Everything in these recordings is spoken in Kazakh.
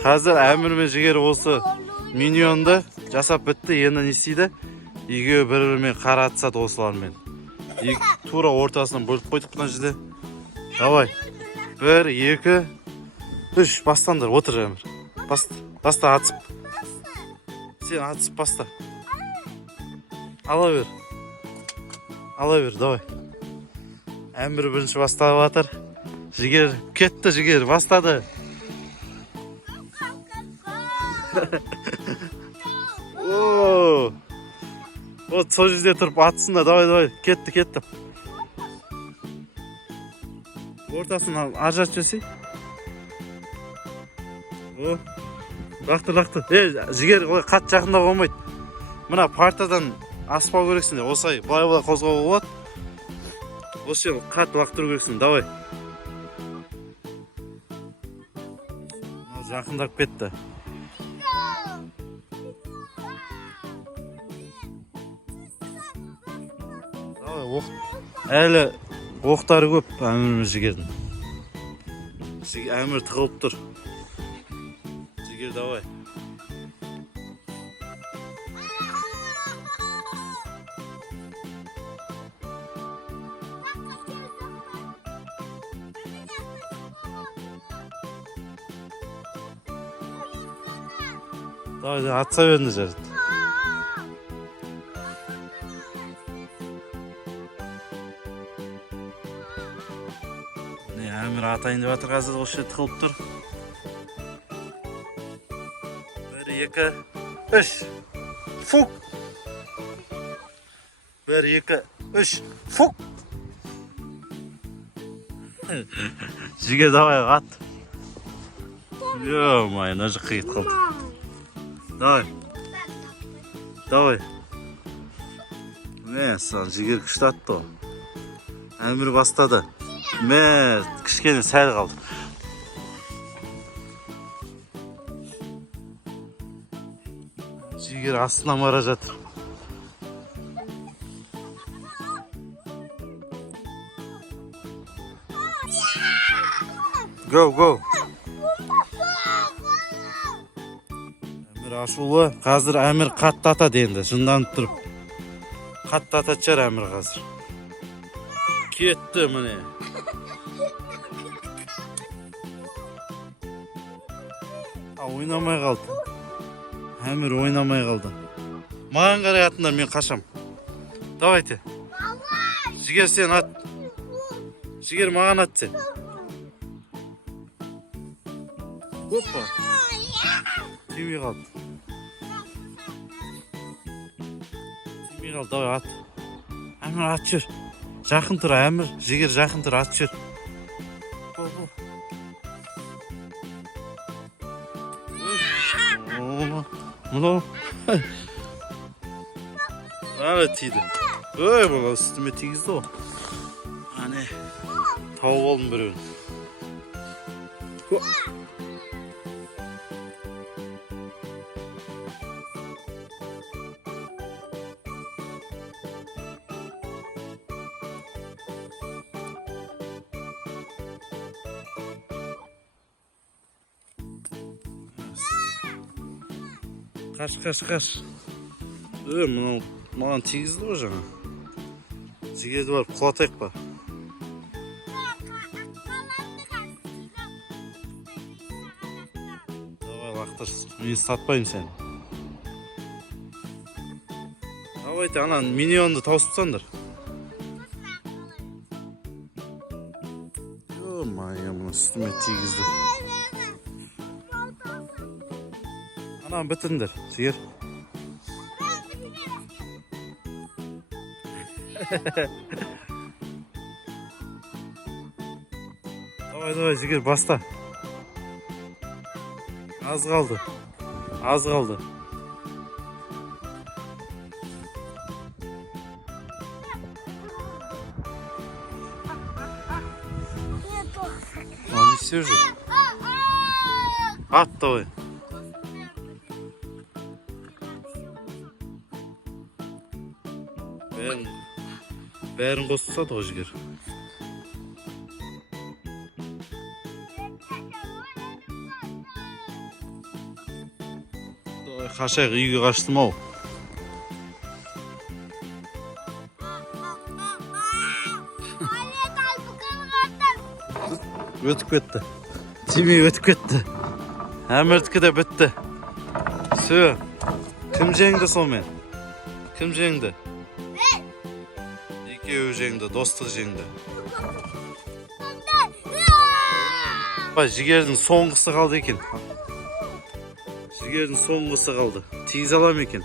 Қазір Әмір мен Жігер осы миньонды жасап бітті. Енді не істейді? Екеуі бір-бірімен қаратысады осылармен. Тура ортасынан бөліп қойдық мына жерде. Давай. 1, 2, 3. Бастаңдар. Отыр Әмір. Баста атып. Сен атып баста. Ала бер, давай. Әмір бірінші бастап жатыр. Жігер кетті, Жігер бастады. Вот сол жерде тұрып атсын да, давай, кетті. Ортасынан ажырат жесей. Лақтыр. Жігер, қатты жақында болмайды. Мына партадан аспау керексің де, осай, былай қозғауға болады. Осы жер қатты лақтыру керексің, давай. Жақындап кетті. Әлі оқтары көп Әмір Жігердің. Әмір тығылып тұр. Жігер, давай. Давай, атса беріңді жарыд. Әмір атайын деп жатыр, қазір осы жерде тығылып тұр. 1, 2, 3. Фук! 1, 2, 3. Фук! Жігер, давай, ат. Ё-май, мына жаққа кетіп қалды. Давай. Сан, Жігер күшті атты. Әмір бастады. Кішкене сәл қалды. Жігер астына бара жатыр. Go. Әмір ашулы. Қазір Әмір қатты атады енді, жынданып тұрып. Қатты атады жар Әмір қазір. Кетті міне. Ойнамай қалды. Әмір ойнамай қалды. Маған қарай атыңдар, мен қашам. Давайте. Жігер, сен ат. Жігер, маған ат сен. Опа. Тимей қалды. Давай, ат. Әмір, ат жүр. Жақын тұр, Әмір. Жігер, жақын тұр, ат жүр. Мынау. Әлі тиді. Бұл үстіме тигізді о. Әне. Тауып алдым біреуін. Қаш. Маған тигізді ғой жаңа. Жігерді барып құлатайық па? Давай, лақтыр. Мен сатпайым сені. Давайте, ана миньонды тауысыпсандар. Ё-майя, мұны үстіме тигізді. Анан бітіңдер, Жігер. Давай, Жігер, баста. Аз қалды. Не все же. Ат, давай. Бәрін қосылсады ғой Жігер. Ой, қашайық, үйге қаштым ау. Өтіп кетті. Тимей өтіп кетті. Әмірдікі де бітті. Сө. Кім жеңді сонымен? Кім жеңді? Екеуі жеңді, достық жеңді. Жігердің соңғысы қалды екен. Жігердің соңғысы қалды. Тигіз алам екен.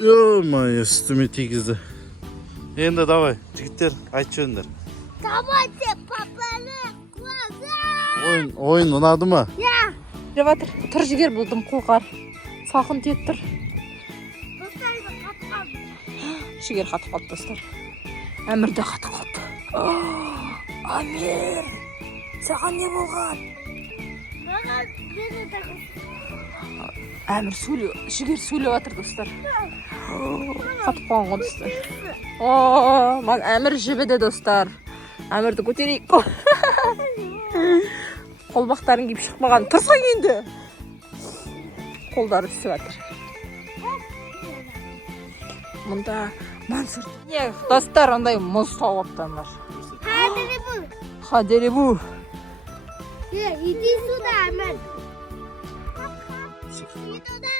Ой, үстіме тигізді. Енді давай, жігіттер, айт жөндер. Давайте, папаны, глаза! Ойын ұнады ма? Я! Жатыр, тұр жігер болдым қолғар. Салқын тиіп тұр. Достарды қатқан. Жігер қатып қалды достар. Әмір де қатып қалды. Әмір, саған не болған? Маған мені тағыз. Әмір жігер сөйлеп жатыр достар. Қатып қалған ғой достар. Әмір жібіді достар. Әмірді көтерейік. Қолбақтарын киіп шықпаған. Тұрсаң енді. Қолдары түсіп жатыр. Мұнда Мансұр. Не, достар, ондай мұз тауып аптандар. Хадеребу. Иди сюда, Амир. Иди туда.